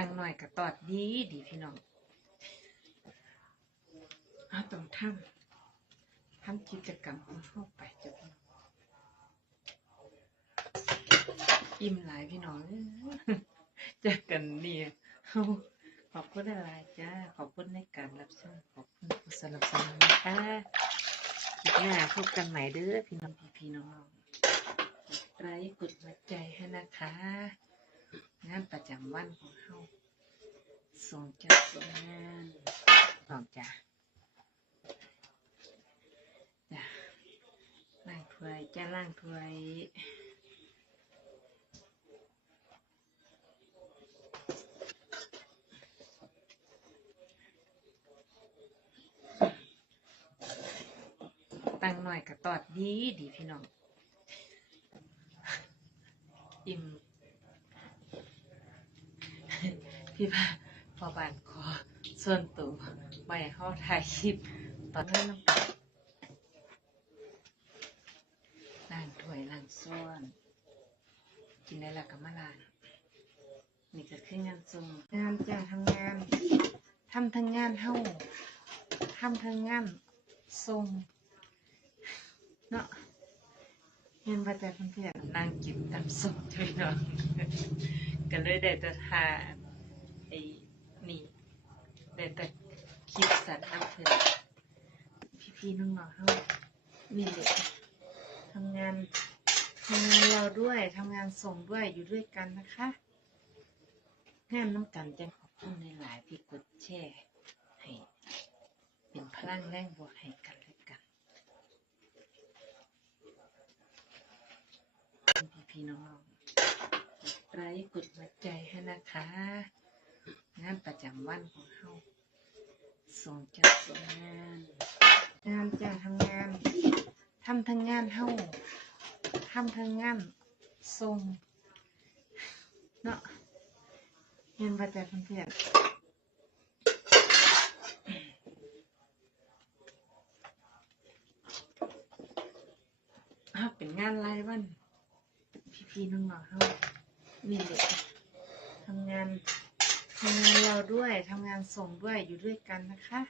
ตังหน่อยก็ตอดดีดีพี่น้องเอาต้องทำทำกิจกรรมของเฮาไปจ้ะพี่น้องอิ่มหลายพี่น้องเจากกันเนี่ยขอบคุณหลายๆจ้า ขอบคุณในการรับชมขอบคุณผู้สนับสนุนนะคะคลิปหน้าพบกันใหม่เด้อพี่น้องพี่พี่น้องไลค์กดหัวใจให้นะคะ งานประจำวันของเฮาส่งจัดส่งงานพร้อมจ้ะจ้ะล้างถ้วยจ้าล้างถ้วยตังหน่อยก็ตอดดีดีพี่น้อง อิ่ม พี่พาพอบานขอส่วนตัวไม่ให้เขาถ่ายคลิปตอนนั้นน้ำตาล้างถ้วยล้างซ้อนกินได้แล้วก็มาล้างนี่ก็คืองานส่งงานจ้าทำงานทำทั้งงานเฮ้าทำทั้งงานส่งเนาะเห็นว่าแต่เพื่อนๆนั่งกินตำส้มด้วยเนาะก็เลยได้แต่ทาไอ้นี่ ได้แต่คลิปสัตว์น้ำเพื่อนพี่น้องๆเขานี่เลยทำงานทำงานเราด้วยทำงานส่งด้วยอยู่ด้วยกันนะคะงานน้ำกันจังขอบคุณในหลายที่กดแชร์ให้เป็นพลังแรงบวกให้กันและกันพี่ๆน้องๆไลค์กดหัวใจให้นะคะ งานประจำวันของเฮาส่งจัดส่งงานงานจ้าทำงานทำทั้งงานเฮาทำทั้งงานส่งเนาะเห็นว่าแต่เพื่อนๆอ้าวเป็นงานรายวัน พี่ๆน้องๆเขานี่เลยทำงานทำงานเรา ด้วยทำงานส่งด้วยอยู่ด้วยกันนะคะ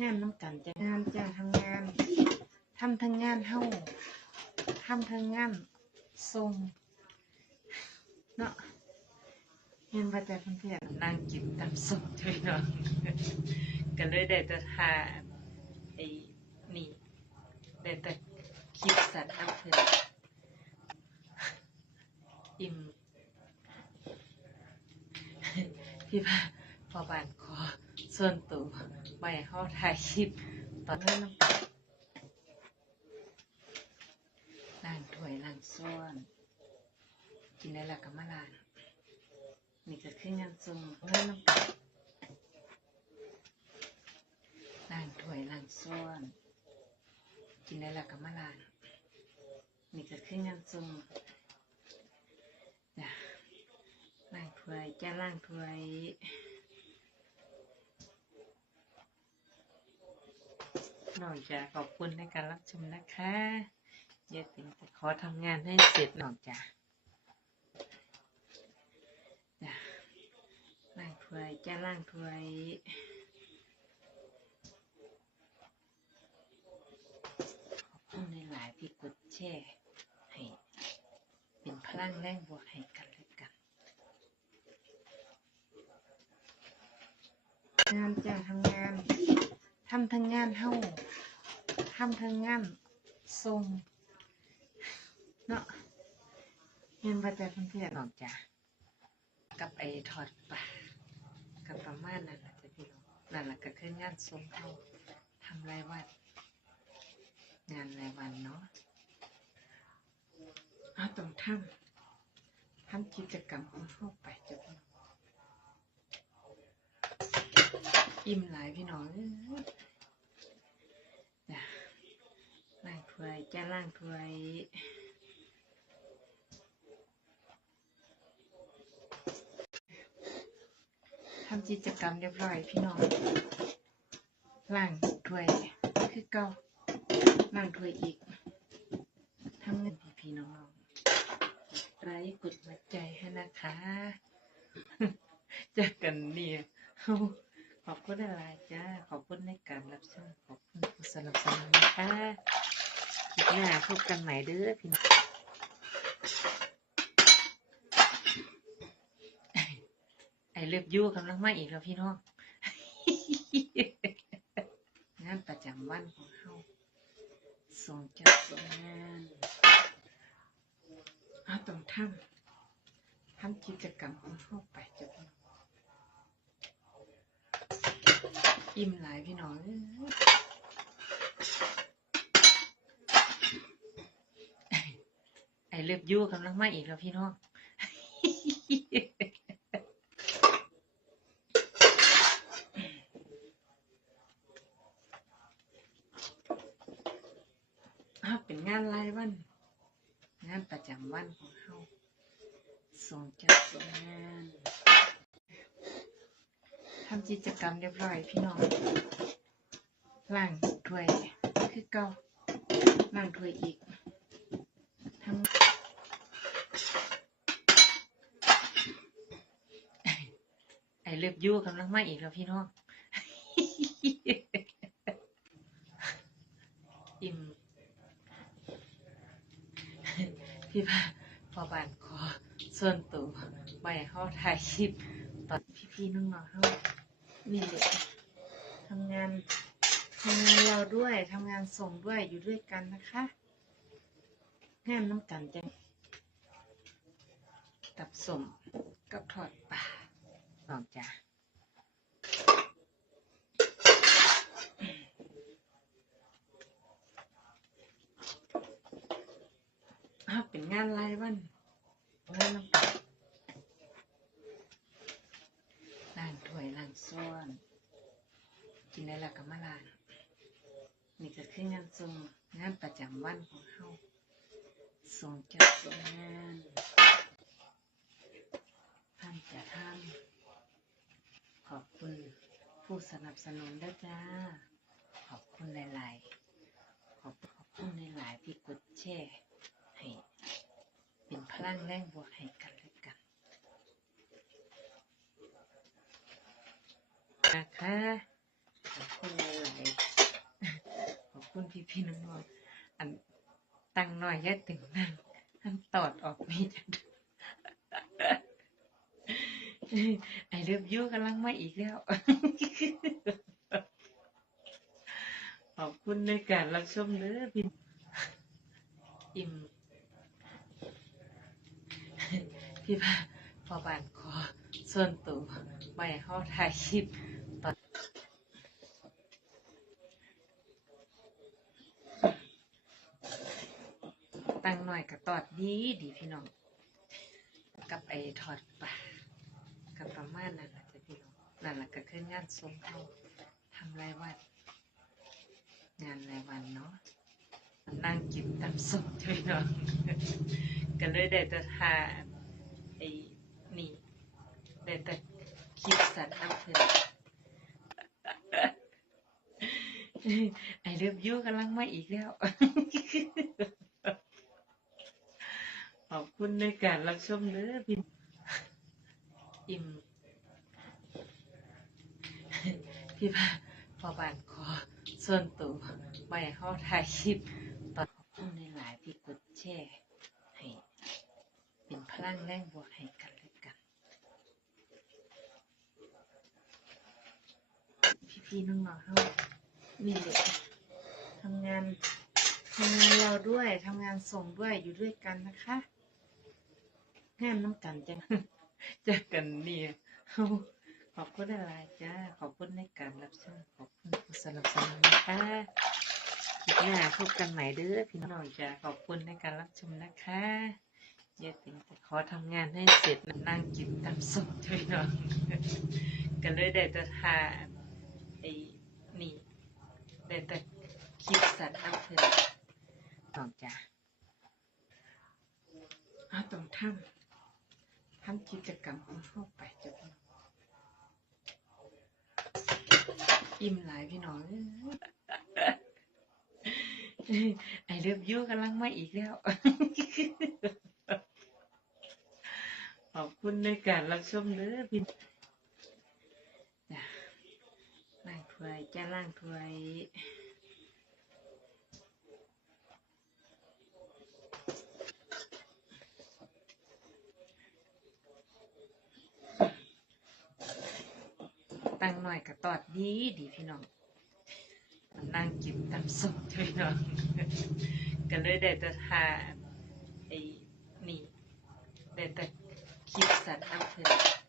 งานน้ำกันจะงานจ้าทำงานทำทั้งงานเฮ้าทำทั้งงานส่งเนาะเห็นว่าแต่เพื่อนๆนั่งกินตำส้มด้วยเนาะก็เลยได้แต่ทาไอ้นี่ได้แต่คลิปสัตว์น้ำเพื่อนอิ่ม พี่พาพอบานขอส่วนตัวไม่ให้าถ่ายคลิปตอนนั้นน้ำตาล้างถ้วยล้างซ้อนกินได้ล้วก็มาลางนี่ก็คืองานส่งเงินน้ำตาล้างถ้วยล้างซ้อนกินได้ล้วก็มาลางนี่ก็คืองานส่ง จ้ะล้าง ถ้วยจ้าล้างถ้วยนอกจากขอบคุณในการรับชมนะคะอย่าติงจะขอทำงานให้เสร็จหน่อยจ้ะจ้ะล้างถ้วยจ้าล้างถ้วยขอบคุณในหลายที่กดแชร์ให้เป็นพลังแรงบวกให้กันและกัน งานจ้าทำงานทำทั้งงานเฮ้าทำทั้งงานส่งเนาะเห็นว่าแต่เพื่อนๆน้องจ้ะกับไอ้ทอดปลากับประมาณนั้นแหละจ้ะพี่น้องนั่นแหละก็คืองานส่งเฮาทำรายวันงานรายวันเนาะเราต้องทำทำกิจกรรมของเราไปจ้ะพี่น้ อิ่มหลายพี่น้องเอ้ยจ้ะล้างถ้วยจ้าล้างถ้วยทำกิจกรรมเรียบร้อยพี่น้องล้างถ้วยคือเก่าล้างถ้วยอีกทำเงินพี่พี่น้องๆไลค์กดหัวใจให้นะคะจะกันนี่ ขอบคุณหลายๆจ้า ขอบคุณในการรับชม ขอบคุณผู้สนับสนุนนะคะคลิปหน้าพบกันใหม่เด้อพี่น้องไอเลิฟยูกำลังมาอีกแล้วพี่น้อง งานประจำวันของเฮาส่งจัดส่งงานเฮาต้องทำทำกิจกรรมของเฮาไปจ้ะพี่น้ อิ่มหลายพี่น้องเอ้ยไอเลิฟยูกำลังมาอีกแล้วพี่น้องอ้าวเป็นงานรายวัน งานประจำวันของเฮาส่งจัดส่งงานำกิจกรรมเรียบร้อยพี่น้องล้างถ้วยคือเก่าล้างถ้วยอีกทำไอเลิฟยูกำลังมาอีกแล้วพี่น้องอิ่มพี่พาพอบานขอส่วนตัวไปเฮาถ่ายคลิปตอนพี่ๆน้องๆเฮา นี่แหละทำงานทำงานเราด้วยทำงานส่งด้วยอยู่ด้วยกันนะคะงานน้ำกันจังตับสมกับทอดปลาลองจ้าอ้าเป็นงานรายวันงานน้ำกันล้างถ้วยล้างซ้อน กินได้และก็มาล้างนี่ก็คืองานส่งงานประจำวันของเฮาส่งจัดส่งงานท่านจะทำขอบคุณผู้สนับสนุนด้วยจ้า ขอบคุณหลาย ๆ ขอบขอบคุณหลาย ๆ ที่กดแชร์ให้เป็นพลังแรงบวกให้กันและกันนะคะ ขอบคุณหลายๆขอบคุณพี่พี่ๆน้องๆอันตังหน่อยแย่ถึงนั่งอันตอดออกมีจังไอเลิฟยูกำลังมาอีกแล้ว ขอบคุณในการรับชมเด้อพี่อิ่มพี่พาพอบานขอส่วนตัวไปเฮาถ่ายคลิป ตังหน่อยกับตอดดีดีพี่น้อง กับไอ้ทอดปลากับประมาณนั้นแหละจ้ะพี่น้องนั่นแหละก็คืองานทรงเขาทำรายวัน งานรายวันเนาะนั่งกินตำส้มพี่น้องก็เลยได้แต่ทานไอ้นี่ได้แต่คลิปสัตว์น้ำเพลินไอเลิฟยูกำลังมาอีกแล้ว อบคุณในการรับชมเด้อพี่อิ่มพี่พาพอบานขอส่วนตัวไปเฮาถ่ายคลิปตอนขอบคุณในหลายที่กดแชร์ให้เป็นพลังแรงบวกให้กันและกัน พี่ๆน้องๆเฮานี่แหละทำงานทำงานเราด้วยทำงานส่งด้วยอยู่ด้วยกันนะคะ งานน้ำกันจังจากกันเนี่ยขอบคุณหลายๆจ้า ขอบคุณในการรับชมขอบคุณผู้สนับสนุนนะคะคลิปหน้าพบกันใหม่เด้อพี่น้องจ้าขอบคุณในการรับชมนะคะอย่าติงแต่ขอทำงานให้เสร็จนั่งกินตามสดด้วยน้องก็เลยได้แต่ทานไอ้นี่ได้แต่คลิปสัตว์น้ำเพลินน้องจ้าอ้าต้องทำ ทำกิจกรรมของเฮาไปจะพี่อิ่มหลายพี่น้องเอ้ยไอเลิฟยูกำลังมาอีกแล้ว ขอบคุณในการรับชมเด้อพี่จ้ะถ้วยจ้าล่างถ้วย ตั้งหน่อยกับตอดดีดีพี่น้องมันนั่งกินตำส้มพี่น้องก็เลยได้แต่ทานไอ้นี่ได้แต่คลิปสัตว์น้ำเถอ